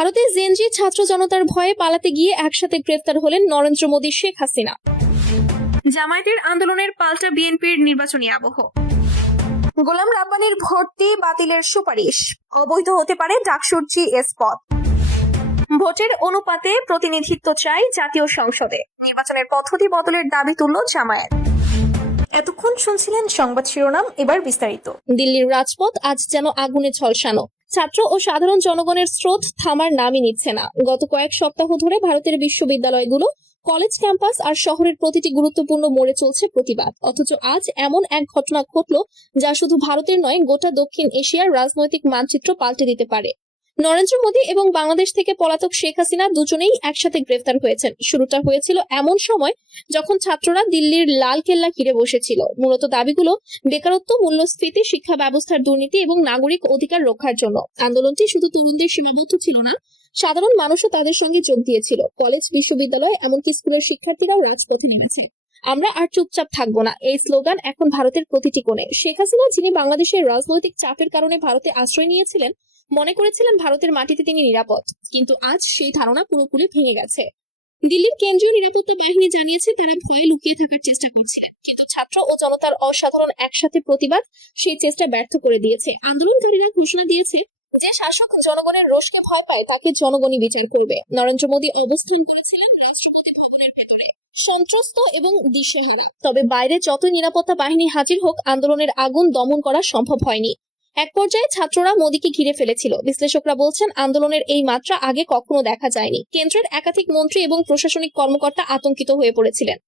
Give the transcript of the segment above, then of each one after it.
ভারতে জেনজি ছাত্র জনতার ভয়ে পালাতে গিয়ে একসাথে গ্রেফতার হলেন নরেন্দ্র মোদী, শেখ হাসিনা। জামায়াতের আন্দোলনের পাল্টা বিএনপির নির্বাচনী আবহ। গোলাম রাব্বানীর ভর্তি বাতিলের সুপারিশ, অবৈধ হতে পারে ডাকসুর জিএস পদ। ভোটের অনুপাতে প্রতিনিধিত্ব চাই জাতীয় সংসদে, নির্বাচনের পদ্ধতি বদলের দাবি তুলল জামায়াত। এতক্ষণ শুনছিলেন সংবাদ শিরোনাম, এবার বিস্তারিত। দিল্লির রাজপথ আজ যেন আগুনে ঝলসানো। ছাত্র ও সাধারণ জনগণের স্রোত থামার নামই নিচ্ছে না। গত কয়েক সপ্তাহ ধরে ভারতের বিশ্ববিদ্যালয়গুলো, কলেজ ক্যাম্পাস আর শহরের প্রতিটি গুরুত্বপূর্ণ মোড়ে চলছে প্রতিবাদ। অথচ আজ এমন এক ঘটনা ঘটল যা শুধু ভারতের নয়, গোটা দক্ষিণ এশিয়ার রাজনৈতিক মানচিত্র পাল্টে দিতে পারে। নরেন্দ্র মোদী এবং বাংলাদেশ থেকে পলাতক শেখ হাসিনা দুজনেই একসাথে গ্রেফতার হয়েছেন। শুরুটা হয়েছিল এমন সময় যখন ছাত্ররা দিল্লির লাল কেল্লা ঘিরে বসেছিল। মূলত দাবিগুলো বেকারত্ব, মূল্যস্ফীতি, শিক্ষা ব্যবস্থার দুর্নীতি এবং নাগরিক অধিকার রক্ষার জন্য। আন্দোলনটি শুধু তরুণদের সীমাবদ্ধ ছিল না, সাধারণ মানুষও তাদের সঙ্গে যোগ দিয়েছিল। কলেজ, বিশ্ববিদ্যালয়, এমনকি স্কুলের শিক্ষার্থীরাও রাজপথে নেমেছে। আমরা আর চুপচাপ থাকবো না, এই স্লোগান এখন ভারতের প্রতিটি কোণে। শেখ হাসিনা, যিনি বাংলাদেশের রাজনৈতিক চাপের কারণে ভারতে আশ্রয় নিয়েছিলেন, মনে করেছিলেন ভারতের মাটিতে তিনি নিরাপদ, কিন্তু আজ সেই ধারণা পুরোপুরি ভেঙে গেছে। দিল্লির কেন্দ্রীয় নিরাপত্তা বাহিনী জানিয়েছে তারা ভয়ে লুকিয়ে থাকার চেষ্টা করছিলেন, কিন্তু ছাত্র ও জনতার অসাধারণ একসাথে প্রতিবাদ সেই চেষ্টা ব্যর্থ করে দিয়েছে। আন্দোলনকারীরা ঘোষণা দিয়েছে যে শাসক জনগণের রোষকে ভয় পায় তাকে জনগণই বিচার করবে। নরেন্দ্র মোদী অবস্থান করেছিলেন রাষ্ট্রপতি ভবনের ভেতরে, সন্ত্রস্ত এবং দিশেহারা। তবে বাইরে যতই নিরাপত্তা বাহিনী হাজির হোক, আন্দোলনের আগুন দমন করা সম্ভব হয়নি। এক পর্যায়ে ছাত্ররা মোদীকে ঘিরে ফেলেছিল। বিশ্লেষকরা বলছেন আন্দোলনের এই মাত্রা আগে কখনো দেখা যায়নি। কেন্দ্রের একাধিক মন্ত্রী এবং প্রশাসনিক কর্মকর্তা আতঙ্কিত হয়ে পড়েছিলেন।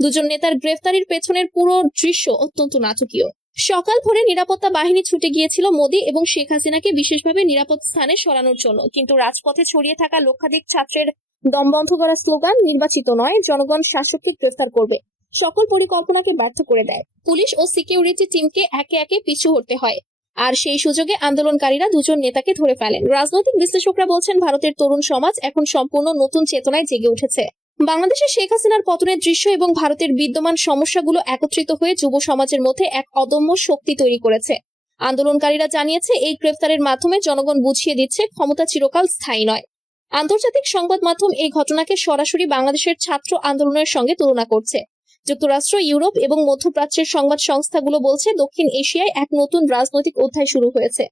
দুজন নেতার গ্রেফতারির পেছনের পুরো দৃশ্য অত্যন্ত নাটকীয়। সকাল ভোরে নিরাপত্তা বাহিনী ছুটে গিয়েছিল মোদী এবং শেখ হাসিনাকে বিশেষভাবে নিরাপদ স্থানে সরানোর জন্য, কিন্তু রাজপথে ছড়িয়ে থাকা লক্ষাধিক ছাত্রের দমবন্ধ করা স্লোগান, নির্বাচিত নয়, জনগণ শাসককে গ্রেফতার করবে, সকল পরিকল্পনাকে ব্যর্থ করে দেয়। পুলিশ ও সিকিউরিটি টিমকে একে একে পিছু হটতে হয়, আর সেই সুযোগে আন্দোলনকারীরা দুজন নেতাকে ধরে ফেলেন। রাজনৈতিক বিশ্লেষকরা বলছেন ভারতের তরুণ সমাজ এখন সম্পূর্ণ নতুন চেতনায় জেগে উঠেছে। বাংলাদেশে শেখ হাসিনার পতনের দৃশ্য এবং ভারতের বিদ্যমান সমস্যাগুলো একত্রিত হয়ে যুব সমাজের মধ্যে এক অদম্য শক্তি তৈরি করেছে। আন্দোলনকারীরা জানিয়েছে এই গ্রেফতারের মাধ্যমে জনগণ বুঝিয়ে দিচ্ছে ক্ষমতা চিরকাল স্থায়ী নয়। আন্তর্জাতিক সংবাদ মাধ্যম এই ঘটনাকে সরাসরি বাংলাদেশের ছাত্র আন্দোলনের সঙ্গে তুলনা করছে। যুক্তরাষ্ট্র, ইউরোপ এবং মধ্যপ্রাচ্যের সংবাদ সংস্থাগুলো বলছে দক্ষিণ এশিয়ায় এক নতুন রাজনৈতিক অধ্যায় শুরু হয়েছে।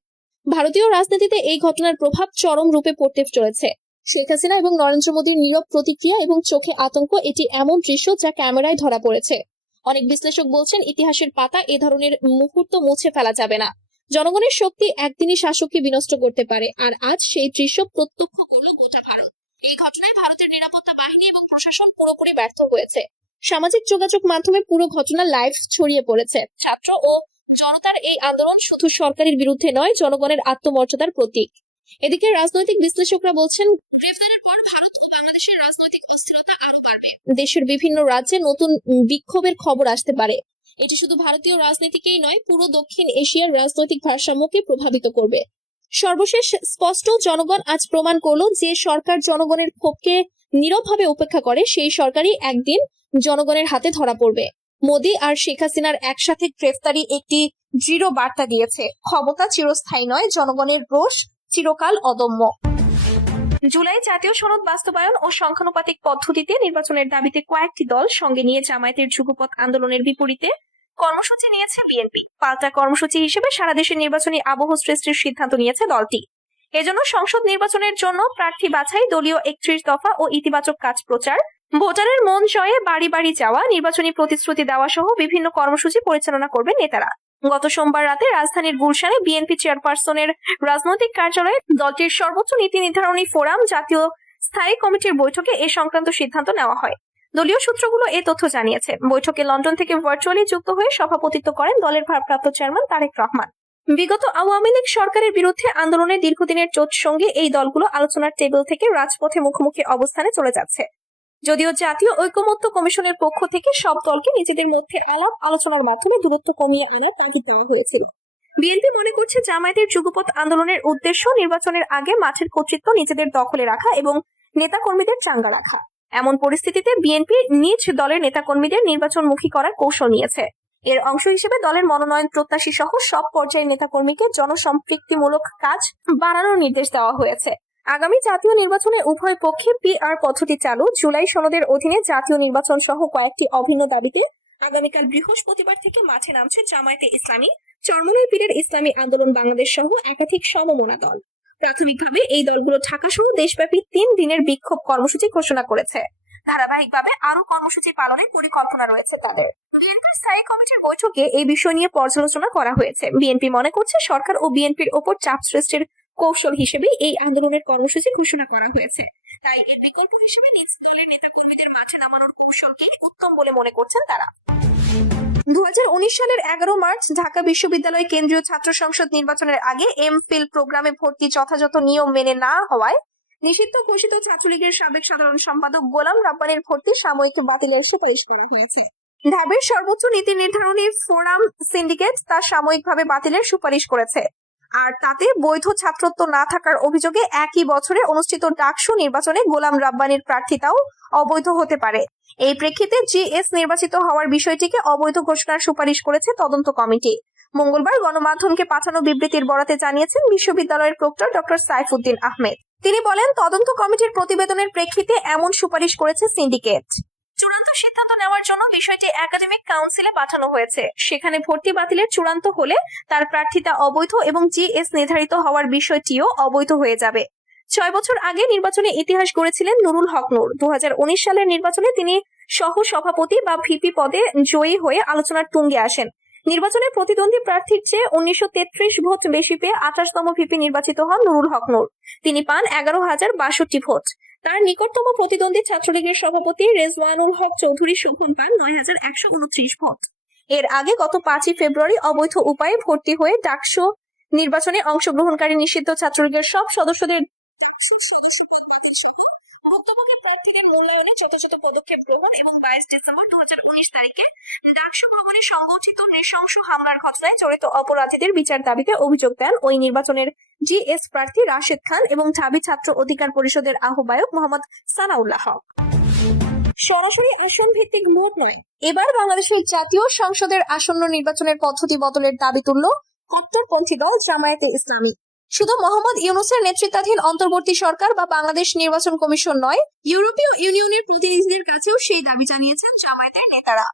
ভারতীয় রাজনীতিতে এই ঘটনার প্রভাব চরম রূপে পড়তে চলেছে। শেখ হাসিনা এবং নরেন্দ্র মোদীর নীরব প্রতিক্রিয়া এবং চোখে আতঙ্ক, এটি এমন দৃশ্য যা ক্যামেরায় ধরা পড়েছে। অনেক বিশ্লেষক বলছেন ইতিহাসের পাতা এ ধরনের মুহূর্ত মুছে ফেলা যাবে না। জনগণের শক্তি একদিনই শাসককে বিনষ্ট করতে পারে, আর আজ সেই দৃশ্য প্রত্যক্ষ করলো গোটা ভারত। এই ঘটনায় ভারতের নিরাপত্তা বাহিনী এবং প্রশাসন পুরোপুরি ব্যর্থ হয়েছে। সামাজিক যোগাযোগ মাধ্যমে পুরো ঘটনা লাইভ ছড়িয়ে পড়েছে। ছাত্র ও জনতার এই আন্দোলন শুধু সরকারের বিরুদ্ধে নয়, জনগণের আত্মমর্যাদার প্রতীক। এদিকে রাজনৈতিক বিশ্লেষকরা বলছেন গ্রেফতারের পর ভারত ও বাংলাদেশের রাজনৈতিক অস্থিরতা আরো বাড়বে। দেশের বিভিন্ন রাজ্যে নতুন বিক্ষোভের খবর আসতে পারে। এটি শুধু ভারতীয় রাজনীতিকেই নয়, পুরো দক্ষিণ এশিয়ার রাজনৈতিক ভারসাম্যকে প্রভাবিত করবে। সর্বশেষ স্পষ্ট, জনগণ আজ প্রমাণ করলো যে সরকার জনগণের ক্ষোভকে নীরবভাবে উপেক্ষা করে, সেই সরকারই একদিন জনগণের হাতে ধরা পড়বে। মোদী আর শেখ হাসিনার একসাথে গ্রেফতারি একটি দৃঢ় বার্তা দিয়েছে, ক্ষমতা চিরস্থায়ী নয়, জনগণের রোষ চিরকাল অদম্য। জুলাই জাতীয় সনদ বাস্তবায়ন ও সংখ্যানুপাতিক পদ্ধতিতে নির্বাচনের দাবিতে কয়েকটি দল সঙ্গে নিয়ে জামায়াতের যুগপৎ আন্দোলনের বিপরীতে কর্মসূচি নিয়েছে বিএনপি। পাল্টা কর্মসূচি হিসেবে সারা দেশে নির্বাচনী আবহ সৃষ্টির সিদ্ধান্ত নিয়েছে দলটি। এজন্য সংসদ নির্বাচনের জন্য প্রার্থী বাছাই, দলীয় 31 দফা ও ইতিবাচক কাজ প্রচার, ভোটারের মন জয়ে বাড়ি বাড়ি যাওয়া, নির্বাচনী প্রতিশ্রুতি দেওয়া সহ বিভিন্ন কর্মসূচি পরিচালনা করবে নেতারা। গত সোমবার রাতে রাজধানীর গুলশানে বিএনপি চেয়ারপারসনের রাজনৈতিক কার্যালয়ে দলটির সর্বোচ্চ নীতি নির্ধারণী ফোরাম জাতীয় স্থায়ী কমিটির বৈঠকে এ সংক্রান্ত সিদ্ধান্ত নেওয়া হয়। দলীয় সূত্রগুলো এই তথ্য জানিয়েছে। বৈঠকে লন্ডন থেকে ভার্চুয়ালি যুক্ত হয়ে সভাপতিত্ব করেন দলের ভারপ্রাপ্ত চেয়ারম্যান তারেক রহমান। বিগত আওয়ামী লীগ সরকারের বিরুদ্ধে আন্দোলনের দীর্ঘদিনের জোট সঙ্গে এই দলগুলো আলোচনার টেবিল থেকে রাজপথে মুখোমুখি অবস্থানে চলে যাচ্ছে। যদিও জাতীয় ঐকমত্য কমিশনের পক্ষ থেকে সব দলকে নিজেদের মধ্যে আলাপ আলোচনার মাধ্যমে দূরত্ব কমিয়ে আনার তাগিদ দেওয়া হয়েছিল। বিএনপি মনে করছে জামায়াতের যুগপৎ আন্দোলনের উদ্দেশ্য নির্বাচনের আগে মাঠের কর্তৃত্ব নিজেদের দখলে রাখা এবং নেতাকর্মীদের চাঙ্গা রাখা। এমন পরিস্থিতিতে বিএনপি নিজ দলের নেতাকর্মীদের নির্বাচনমুখী করার কৌশল নিয়েছে। এর অংশ হিসেবে দলের মনোনয়ন প্রত্যাশী সহ সব পর্যায়ের নেতাকর্মীকে জনসম্পৃক্তিমূলক কাজ বাড়ানোর নির্দেশ দেওয়া হয়েছে। আগামী জাতীয় নির্বাচনে উভয় পক্ষে পিআর পদ্ধতি চালু, জুলাই সনদের অধীনে জাতীয় নির্বাচন সহ কয়েকটি অভিন্ন দাবিতে আগামীকাল বৃহস্পতিবার থেকে মাঠে নামছে জামায়াতে ইসলামী, চরমনাই পীরের ইসলামী আন্দোলন বাংলাদেশ সহ একাধিক সমমনা দল। প্রাথমিকভাবে এই দলগুলো ঢাকা সহ দেশব্যাপী 3 দিনের বিক্ষোভ কর্মসূচি ঘোষণা করেছে। ধারাবাহিকভাবে আরো কর্মসূচি পালনের পরিকল্পনা রয়েছে তাদের। বিএনপির স্থায়ী কমিটির বৈঠকে এই বিষয় নিয়ে পর্যালোচনা করা হয়েছে। বিএনপি মনে করছে সরকার ও বিএনপির ওপর চাপ সৃষ্টির কৌশল হিসেবে এই আন্দোলনের কর্মসূচি ঘোষণা করা হয়েছে। তাই এর বিকল্প হিসেবে নিজ দলের নেতাকর্মীদের মাঠে নামানোর কৌশলকে উত্তম বলে মনে করছেন তারা। 2019 সালের 11 মার্চ ঢাকা বিশ্ববিদ্যালয় কেন্দ্রীয় ছাত্র সংসদ নির্বাচনের আগে এমফিল প্রোগ্রামে ভর্তি যথাযথ নিয়ম মেনে না হওয়ায় নিষিদ্ধ ঘোষিত ছাত্রলীগের সাবেক সাধারণ সম্পাদক গোলাম রাব্বানীর ভর্তি সাময়িক বাতিলের সুপারিশ করা হয়েছে। ঢাবির সর্বোচ্চ নীতি নির্ধারণী ফোরাম সিন্ডিকেট তা সাময়িকভাবে বাতিলের সুপারিশ করেছে। আর তাতে বৈধ ছাত্রত্ব না থাকার অভিযোগে একই বছরে অনুষ্ঠিত ডাকসু নির্বাচনে গোলাম রাব্বানীর প্রার্থিতাও অবৈধ হতে পারে। এই প্রেক্ষিতে জিএস নির্বাচিত হওয়ার বিষয়টিকে অবৈধ ঘোষণার সুপারিশ করেছে তদন্ত কমিটি। মঙ্গলবার গণমাধ্যমকে পাঠানো বিবৃতির বরাতে জানিয়েছেন বিশ্ববিদ্যালয়ের প্রক্টর ডক্টর সাইফুদ্দিন আহমেদ। তিনি বলেন, তদন্ত কমিটির প্রতিবেদনের প্রেক্ষিতে এমন সুপারিশ করেছে সিন্ডিকেট। চূড়ান্ত সিদ্ধান্ত নেওয়ার জন্য বিষয়টি একাডেমিক কাউন্সিলে পাঠানো হয়েছে। সেখানে ভর্তি বাতিলের চূড়ান্ত হলে তার প্রার্থিতা অবৈধ এবং জিএস নির্ধারিত হওয়ার বিষয়টিও অবৈধ হয়ে যাবে। 6 বছর আগে নির্বাচনে ইতিহাস গড়েছিলেন নুরুল হক নূর। 2019 সালের নির্বাচনে তিনি সহ সভাপতি বা ভিপি পদে জয়ী হয়ে আলোচনার তুঙ্গে আসেন। নির্বাচনে প্রতিদ্বন্দ্বী প্রার্থীর চেয়ে 1933 ভোট বেশি পেয়ে 28তম ভিপি নির্বাচিত হন নুরুল হক নূর। তিনি পান 11,062 ভোট। তার নিকটতম প্রতিদ্বন্দ্বী ছাত্রলীগের সভাপতি রেজওয়ানুল হক চৌধুরী শোভন পান 9,129 ভোট। এর আগে গত 5 ফেব্রুয়ারি অবৈধ উপায়ে ভর্তি হয়ে ডাকসু নির্বাচনে অংশগ্রহণকারী নিষিদ্ধ ছাত্রলীগের সব সদস্যদের ভুক্তভোগী প্রার্থীদের মূল্যায়নে যথাযথ পদক্ষেপ গ্রহণ এবং 22 ডিসেম্বর 2019 তারিখে ডাকসু ভবনে সংঘটিত নৃশংস হামলার ঘটনায় জড়িত অপরাধীদের বিচার দাবিতে অভিযোগ দেন ওই নির্বাচনের জিএস প্রার্থী রাশেদ খান এবং ঢাবি ছাত্র অধিকার পরিষদের আহ্বায়ক মোহাম্মদ সানাউল্লাহ হক। সরাসরি আসন ভিত্তিক ভোট নয়, এবার বাংলাদেশের জাতীয় সংসদের আসন্ন নির্বাচনের পদ্ধতি বদলের দাবি তুলল কট্টরপন্থী দল জামায়াতে ইসলামী। শুধু মোহাম্মদ ইউনূসের নেতৃত্বাধীন অন্তর্বর্তী সরকার বা বাংলাদেশ নির্বাচন কমিশন নয়, ইউরোপীয় ইউনিয়নের প্রতিনিধিদের কাছেও সেই দাবি জানিয়েছেন জামায়াতের নেতারা।